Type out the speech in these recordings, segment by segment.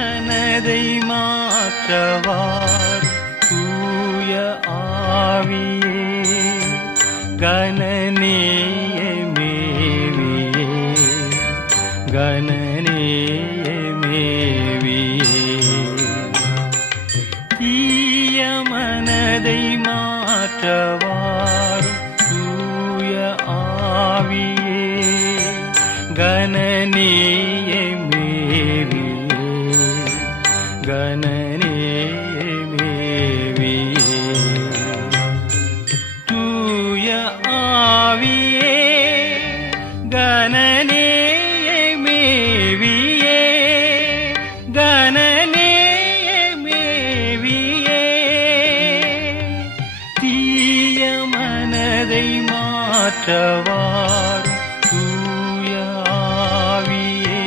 மனதை மாற்றவார் தூய ஆவியே கணநேய மேவியே கணநேய மேவியே தீய மனதை மாற்றவார் தூய ஆவியே கணநேய மேவியே கணநேய மேவியே தூய ஆவியே கணநேய மேவியே கணநேய மேவியே தீய மனதை மாற்றவார் தூய ஆவியே.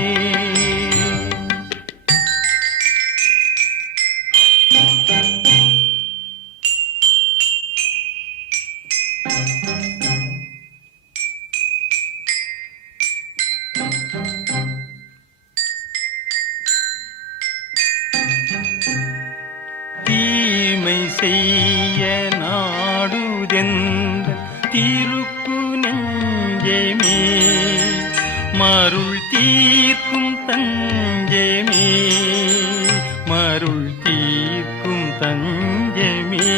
தீமை செய்ய நாடுதெந்த தீருக்கு நெஞ்சமே மருள் தீர்க்கும் தஞ்சமே மருள் தீர்க்கும் தஞ்சமே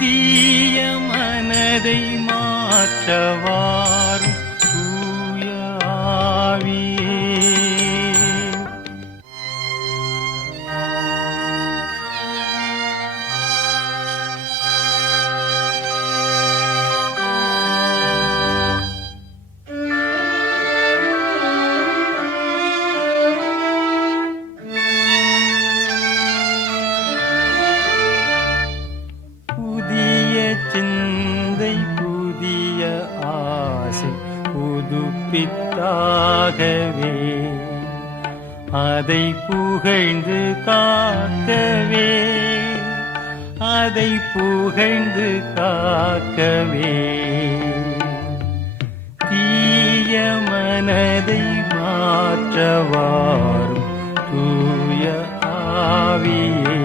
தீய மனதை மாற்றவார் தூய ஆவியே. புதிய சிந்தை புதிய ஆசை புதுப்பித்தாகவே அதை புகழ்ந்து காக்கவே அதை புகழ்ந்து காக்கவே தீய மனதை மாற்றவாரும் தூய ஆவியே